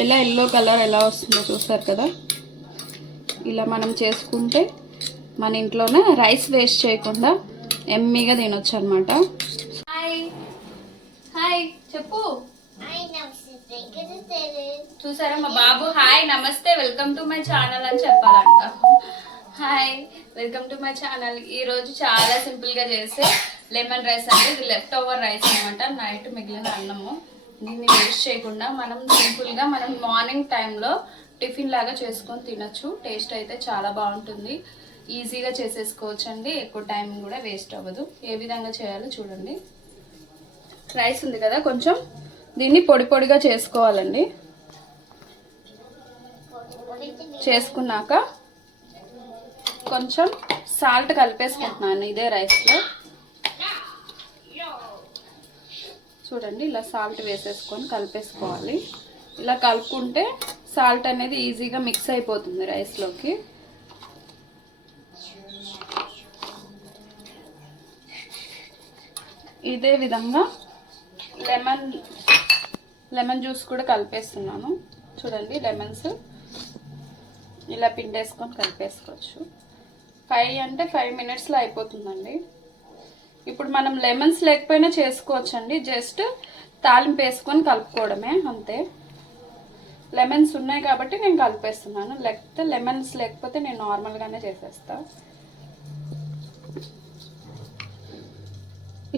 ఎలా yellow colour ఎలా వస్తుందో చూసారు కదా. ఇలా మనం చేసుకుంటే మన ఇంట్లోనే రైస్ వేస్ట్ చేయకుండా ఎమ్మీగా తినొచ్చు అనమాట. హాయ్ హాయ్ చెప్పు. చూసారా మా బాబు హాయ్ నమస్తే వెల్కమ్ టు మై ఛానల్ అని చెప్పాలంట. Hi welcome to my channel. ఈరోజు చాలా సింపుల్గా చేసే లెమన్ రైస్ అంటే ఇది లెఫ్ట్ ఓవర్ రైస్ అనమాట. నైట్ మిగిలిన అన్నము. దీన్ని వేస్ట్ చేయకుండా మనం సింపుల్గా మనం మార్నింగ్ టైంలో టిఫిన్ లాగా చేసుకొని తినచ్చు. టేస్ట్ అయితే చాలా బాగుంటుంది. ఈజీగా చేసేసుకోవచ్చు అండి. ఎక్కువ టైం కూడా వేస్ట్ అవ్వదు. ఏ విధంగా చేయాలో చూడండి. రైస్ ఉంది కదా, కొంచెం దీన్ని పొడి పొడిగా చేసుకోవాలండి. చేసుకున్నాక కొంచెం సాల్ట్ కలిపేసుకుంటున్నాను ఇదే రైస్లో. చూడండి ఇలా సాల్ట్ వేసేసుకొని కలిపేసుకోవాలి. ఇలా కలుపుకుంటే సాల్ట్ అనేది ఈజీగా మిక్స్ అయిపోతుంది రైస్లోకి. ఇదే విధంగా లెమన్ జ్యూస్ కూడా కలిపేస్తున్నాను. చూడండి లెమన్స్ ఇలా పిండేసుకొని కలిపేసుకోవచ్చు. 5 మినిట్స్లో అయిపోతుందండి. ఇప్పుడు మనం లెమన్స్ లేకపోయినా చేసుకోవచ్చు అండి. జస్ట్ తాలింపు వేసుకొని కలుపుకోవడమే అంతే. లెమన్స్ ఉన్నాయి కాబట్టి నేను కలిపేస్తున్నాను. లేకపోతే లెమన్స్ లేకపోతే నేను నార్మల్గానే చేసేస్తా.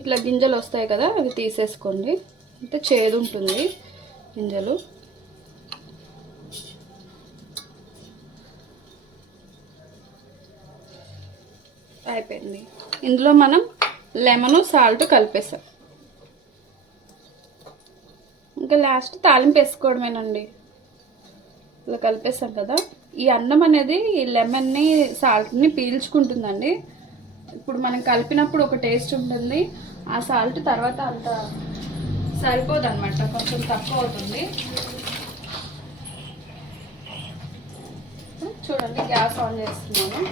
ఇట్లా గింజలు వస్తాయి కదా, అవి తీసేసుకోండి. అంటే చేదు ఉంటుంది గింజలు. అయిపోయింది. ఇందులో మనం లెమన్ సాల్ట్ కలిపేసాం. ఇంకా లాస్ట్ తాలింపు వేసుకోవడమేనండి. ఇలా కలిపేసాం కదా. ఈ అన్నం అనేది ఈ లెమన్ని సాల్ట్ని పీల్చుకుంటుందండి. ఇప్పుడు మనం కలిపినప్పుడు ఒక టేస్ట్ ఉంటుంది. ఆ సాల్ట్ తర్వాత అంత సరిపోదు అనమాట, కొంచెం తక్కువ అవుతుంది. చూడండి గ్యాస్ ఆన్ చేస్తున్నాను.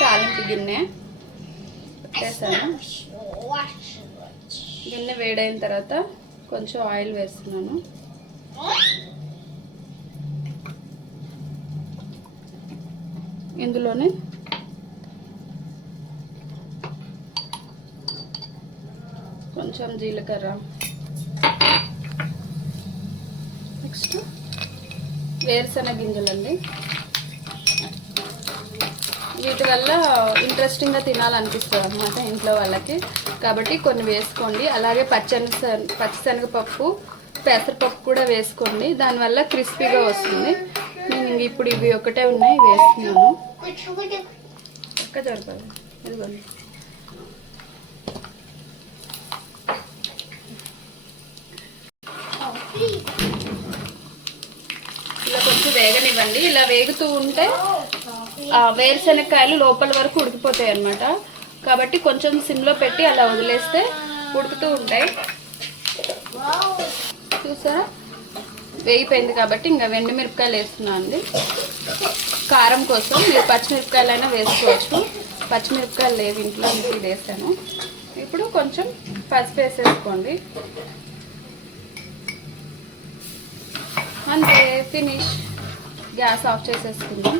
తాలింపు గిన్నె పెట్టేసాను. గిన్నె వేడైన తర్వాత కొంచెం ఆయిల్ వేస్తున్నాను. ఇందులోనే కొంచెం జీలకర్ర, నెక్స్ట్ వేరుశనగ గింజలండి. వీటి వల్ల ఇంట్రెస్టింగ్గా తినాలనిపిస్తుంది అన్నమాట ఇంట్లో వాళ్ళకి. కాబట్టి కొన్ని వేసుకోండి. అలాగే పచ్చిశనగపప్పు, పెసరపప్పు కూడా వేసుకోండి. దానివల్ల క్రిస్పీగా వస్తుంది. నేను ఇప్పుడు ఇవి ఒకటే ఉన్నాయి వేస్తున్నాను. ఒక్క జరపాలి ఇదిగోండి. ఇలా కొంచెం వేగనివ్వండి. ఇలా వేగుతూ ఉంటే వేరుశనగకాయలు లోపల వరకు ఉడికిపోతాయి అన్నమాట. కాబట్టి కొంచెం సిమ్లో పెట్టి అలా వదిలేస్తే ఉడుకుతూ ఉంటాయి. చూసారా వేగిపోయింది. కాబట్టి ఇంకా ఎండుమిరపకాయలు వేస్తున్నాను అండి. కారం కోసం మీరు పచ్చిమిరపకాయలు అయినా వేసుకోవచ్చు. పచ్చిమిరపకాయలు లేవు ఇంట్లో, ఇది వేసాను. ఇప్పుడు కొంచెం పసుపు వేసేసుకోండి. అంతే, ఫినిష్. గ్యాస్ ఆఫ్ చేసేసుకుందాం.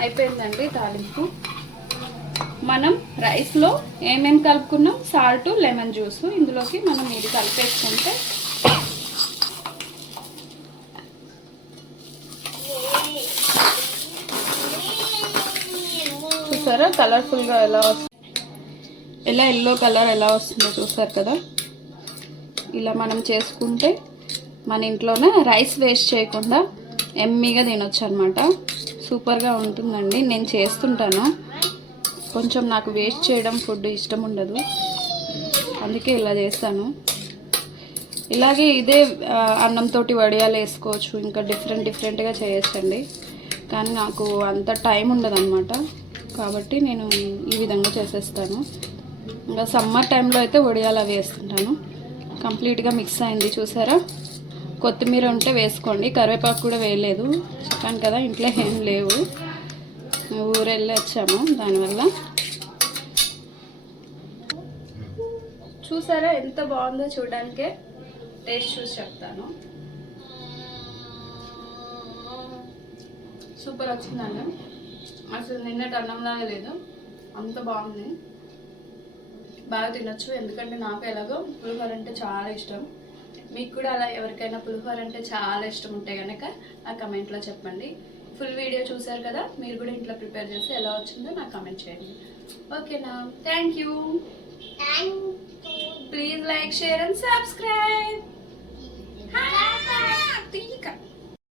అయిపోయిందండి తాలింపు. మనం రైస్లో ఏమేమి కలుపుకున్నాం, సాల్ట్, లెమన్ జ్యూస్, ఇందులోకి మనం ఇది కలిపేసుకుంటే చూసారా కలర్ఫుల్గా ఎలా ఎల్లో కలర్ ఎలా వస్తుందో చూసారు కదా. ఇలా మనం చేసుకుంటే మన ఇంట్లోనే రైస్ వేస్ట్ చేయకుండా ఎమ్మీగా తినొచ్చు అనమాట. సూపర్గా ఉంటుందండి. నేను చేస్తుంటాను. కొంచెం నాకు వేస్ట్ చేయడం ఫుడ్ ఇష్టం ఉండదు, అందుకే ఇలా చేస్తాను. ఇలాగే ఇదే అన్నంతో వడియాలు వేసుకోవచ్చు. ఇంకా డిఫరెంట్గా చేయొచ్చండి. కానీ నాకు అంత టైం ఉండదు అనమాట. కాబట్టి నేను ఈ విధంగా చేసేస్తాను. ఇంకా సమ్మర్ టైంలో అయితే వడియాలు అవి వేస్తుంటాను. కంప్లీట్గా మిక్స్ అయింది చూసారా. కొత్తిమీర ఉంటే వేసుకోండి. కరివేపాకు కూడా వేయలేదు, చెప్పాను కదా ఇంట్లో ఏం లేవు, ఊరెళ్ళి వచ్చాము. దానివల్ల చూసారా ఎంత బాగుందో చూడడానికే. టేస్ట్ చూసి చెప్తాను. సూపర్ వచ్చిందండి. అసలు నిన్నటి అన్నంలాగా లేదు, అంత బాగుంది. బాగా తినొచ్చు, ఎందుకంటే నాకు ఎలాగో పులిహోర అంటే చాలా ఇష్టం. మీకు కూడా అలా ఎవరికైనా పులిహోర అంటే చాలా ఇష్టం ఉంటే కనుక నా కమెంట్లో చెప్పండి. ఫుల్ వీడియో చూసారు కదా, మీరు కూడా ఇంట్లో ప్రిపేర్ చేసి ఎలా వచ్చిందో నాకు కమెంట్ చేయండి. ఓకేనా? Thank you. Please like, share and subscribe.